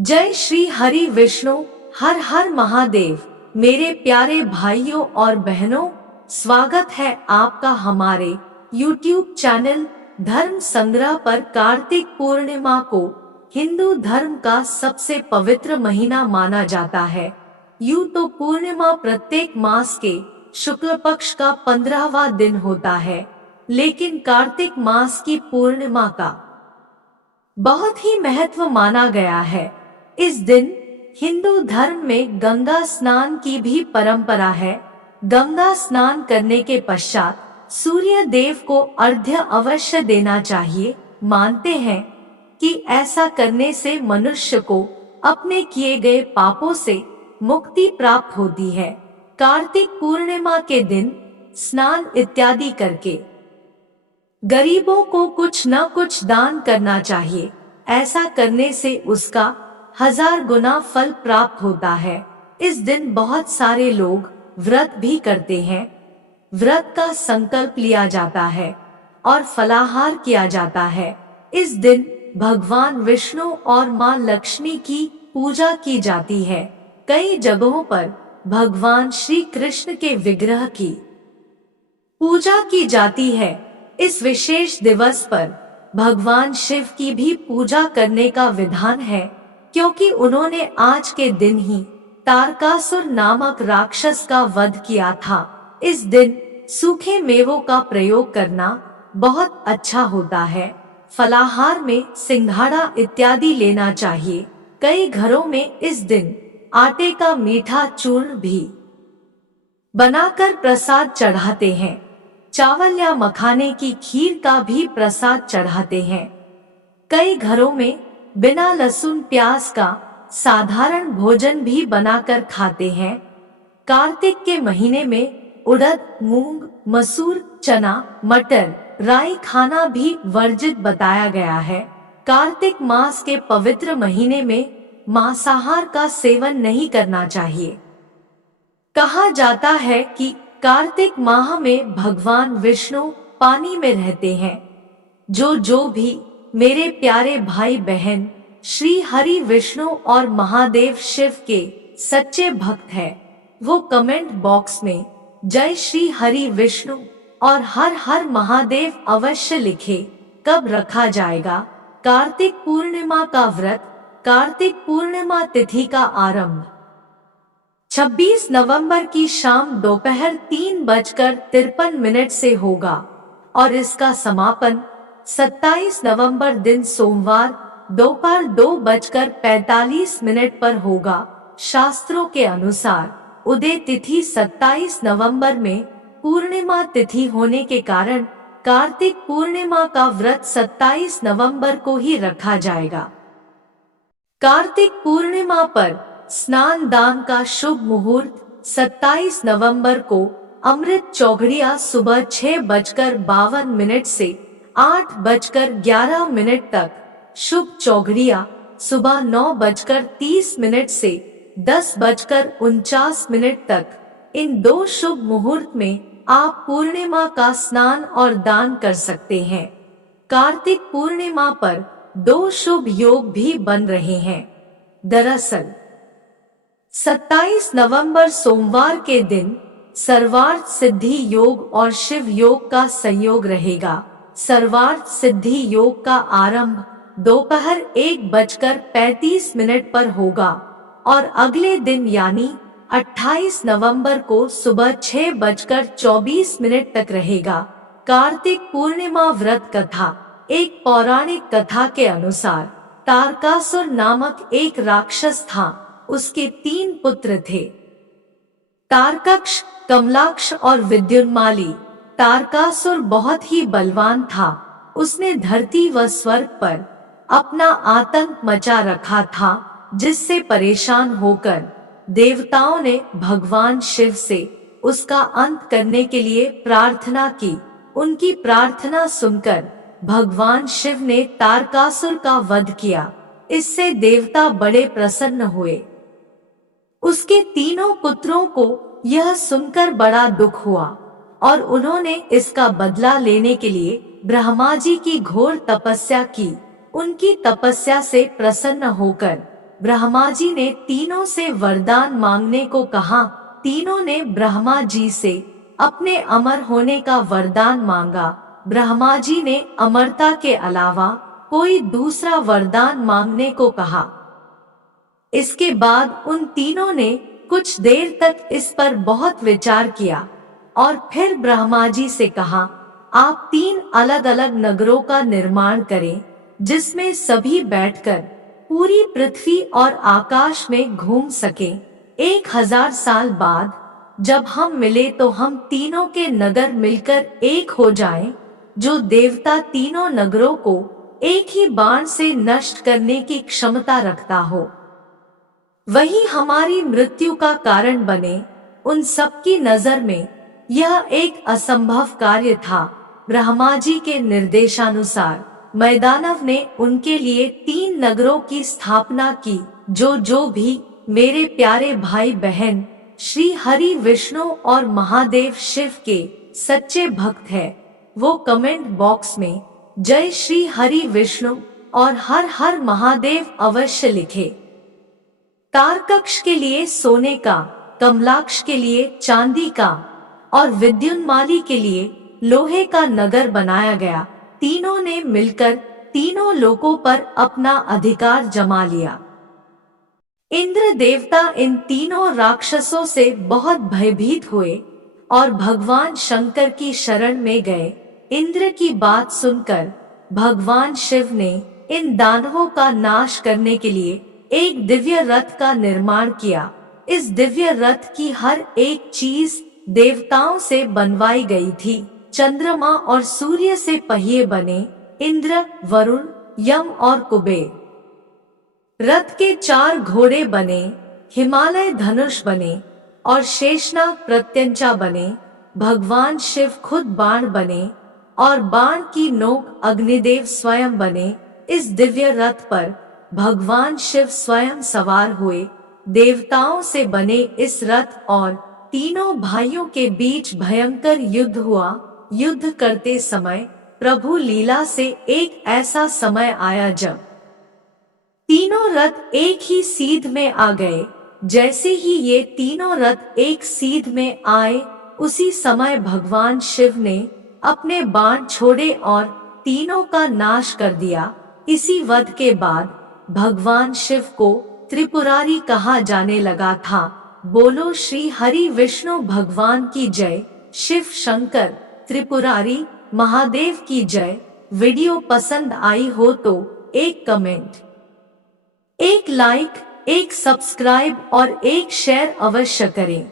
जय श्री हरि विष्णु। हर हर महादेव। मेरे प्यारे भाइयों और बहनों, स्वागत है आपका हमारे YouTube चैनल धर्म संग्रह पर। कार्तिक पूर्णिमा को हिंदू धर्म का सबसे पवित्र महीना माना जाता है। यूं तो पूर्णिमा प्रत्येक मास के शुक्ल पक्ष का 15वां दिन होता है, लेकिन कार्तिक मास की पूर्णिमा का बहुत ही महत्व माना गया है। इस दिन हिंदू धर्म में गंगा स्नान की भी परंपरा है। गंगा स्नान करने के पश्चात सूर्य देव को अर्घ्य अवश्य देना चाहिए। मानते हैं कि ऐसा करने से मनुष्य को अपने किए गए पापों से मुक्ति प्राप्त होती है। कार्तिक पूर्णिमा के दिन स्नान इत्यादि करके गरीबों को कुछ न कुछ दान करना चाहिए। ऐसा करने से उसका 1000 गुना फल प्राप्त होता है। इस दिन बहुत सारे लोग व्रत भी करते हैं। व्रत का संकल्प लिया जाता है और फलाहार किया जाता है। इस दिन भगवान विष्णु और मां लक्ष्मी की पूजा की जाती है। कई जगहों पर भगवान श्री कृष्ण के विग्रह की पूजा की जाती है। इस विशेष दिवस पर भगवान शिव की भी पूजा करने का विधान है, क्योंकि उन्होंने आज के दिन ही तारकासुर नामक राक्षस का वध किया था। इस दिन सूखे मेवों का प्रयोग करना बहुत अच्छा होता है। फलाहार में सिंघाड़ा इत्यादि लेना चाहिए। कई घरों में इस दिन आटे का मीठा चूर्ण भी बनाकर प्रसाद चढ़ाते हैं। चावल या मखाने की खीर का भी प्रसाद चढ़ाते हैं। कई घरों में बिना लहसुन प्याज का साधारण भोजन भी बनाकर खाते हैं। कार्तिक के महीने में उड़द, मूंग, मसूर, चना, मटर, राई खाना भी वर्जित बताया गया है। कार्तिक मास के पवित्र महीने में मांसाहार का सेवन नहीं करना चाहिए। कहा जाता है कि कार्तिक माह में भगवान विष्णु पानी में रहते हैं। जो भी मेरे प्यारे भाई बहन श्री हरि विष्णु और महादेव शिव के सच्चे भक्त हैं, वो कमेंट बॉक्स में जय श्री हरि विष्णु और हर हर महादेव अवश्य लिखे। कब रखा जाएगा कार्तिक पूर्णिमा का व्रत? कार्तिक पूर्णिमा तिथि का आरंभ 26 नवंबर की शाम दोपहर 3:53 से होगा और इसका समापन 27 नवंबर दिन सोमवार दोपहर 2:45 पर होगा। शास्त्रों के अनुसार उदय तिथि 27 नवंबर में पूर्णिमा तिथि होने के कारण कार्तिक पूर्णिमा का व्रत 27 नवंबर को ही रखा जाएगा। कार्तिक पूर्णिमा पर स्नान दान का शुभ मुहूर्त 27 नवंबर को अमृत चौघड़िया सुबह 6:52 से 8:11 तक, शुभ चौघड़िया सुबह 9:30 से 10:49 तक। इन दो शुभ मुहूर्त में आप पूर्णिमा का स्नान और दान कर सकते हैं। कार्तिक पूर्णिमा पर 2 शुभ योग भी बन रहे हैं। दरअसल 27 नवंबर सोमवार के दिन सर्वार्थ सिद्धि योग और शिव योग का संयोग रहेगा। सर्वार्थ सिद्धि योग का आरंभ दोपहर 1:35 पर होगा और अगले दिन यानी 28 नवंबर को सुबह 6:24 तक रहेगा। कार्तिक पूर्णिमा व्रत कथा। एक पौराणिक कथा के अनुसार तारकासुर नामक एक राक्षस था। उसके 3 पुत्र थे, तारकक्ष, कमलाक्ष और विद्युन्माली। तारकासुर बहुत ही बलवान था। उसने धरती व स्वर्ग पर अपना आतंक मचा रखा था, जिससे परेशान होकर देवताओं ने भगवान शिव से उसका अंत करने के लिए प्रार्थना की। उनकी प्रार्थना सुनकर भगवान शिव ने तारकासुर का वध किया। इससे देवता बड़े प्रसन्न हुए। उसके 3 पुत्रों को यह सुनकर बड़ा दुख हुआ और उन्होंने इसका बदला लेने के लिए ब्रह्मा जी की घोर तपस्या की। उनकी तपस्या से प्रसन्न होकर ब्रह्मा जी ने तीनों से वरदान मांगने को कहा। तीनों ने ब्रह्मा जी से अपने अमर होने का वरदान मांगा। ब्रह्मा जी ने अमरता के अलावा कोई दूसरा वरदान मांगने को कहा। इसके बाद उन तीनों ने कुछ देर तक इस पर बहुत विचार किया और फिर ब्रह्मा जी से कहा, आप 3 अलग अलग नगरों का निर्माण करें, जिसमें सभी बैठकर पूरी पृथ्वी और आकाश में घूम सकें। 1000 साल बाद जब हम मिले तो हम तीनों के नगर मिलकर एक हो जाएं, जो देवता तीनों नगरों को एक ही बाण से नष्ट करने की क्षमता रखता हो, वही हमारी मृत्यु का कारण बने। उन सबकी नजर में यह एक असंभव कार्य था। ब्रह्मा जी के निर्देशानुसार मैदानव ने उनके लिए 3 नगरों की स्थापना की। जो भी मेरे प्यारे भाई बहन श्री हरि विष्णु और महादेव शिव के सच्चे भक्त है, वो कमेंट बॉक्स में जय श्री हरि विष्णु और हर हर महादेव अवश्य लिखे। तारकक्ष के लिए सोने का, कमलाक्ष के लिए चांदी का और विद्युन्माली के लिए लोहे का नगर बनाया गया। तीनों ने मिलकर तीनों लोकों पर अपना अधिकार जमा लिया। इंद्र देवता इन तीनों राक्षसों से बहुत भयभीत हुए और भगवान शंकर की शरण में गए। इंद्र की बात सुनकर भगवान शिव ने इन दानवों का नाश करने के लिए एक दिव्य रथ का निर्माण किया। इस दिव्य रथ की हर एक चीज देवताओं से बनवाई गई थी। चंद्रमा और सूर्य से पहिए बने, इंद्र, वरुण, यम और कुबेर। रथ के 4 घोड़े बने, हिमालय धनुष बने और शेषनाग प्रत्यंचा बने। भगवान शिव खुद बाण बने और बाण की नोक अग्निदेव स्वयं बने। इस दिव्य रथ पर भगवान शिव स्वयं सवार हुए। देवताओं से बने इस रथ और तीनों भाइयों के बीच भयंकर युद्ध हुआ। युद्ध करते समय प्रभु लीला से एक ऐसा समय आया जब तीनों रथ एक ही सीध में आ गए। जैसे ही ये तीनों रथ एक सीध में आए, उसी समय भगवान शिव ने अपने बाण छोड़े और तीनों का नाश कर दिया। इसी वध के बाद भगवान शिव को त्रिपुरारी कहा जाने लगा था। बोलो श्री हरि विष्णु भगवान की जय। शिव शंकर त्रिपुरारी महादेव की जय। वीडियो पसंद आई हो तो एक कमेंट, एक लाइक, एक सब्सक्राइब और एक शेयर अवश्य करें।